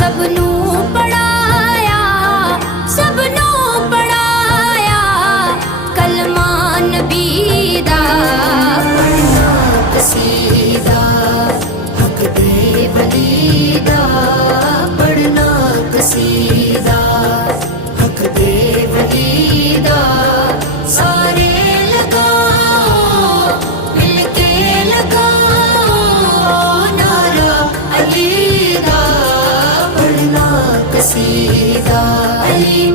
سب نوں پڑھایا، سب نوں پڑھایا، کلمہ نبی دا پڑھنا قصیدہ، حق دے ولی دا پڑھنا قصیدہ، حق دے ولی دا سارے لگاؤ، مل کے لگاؤ نعرہ علی دا پڑھنا قصیدہ، علی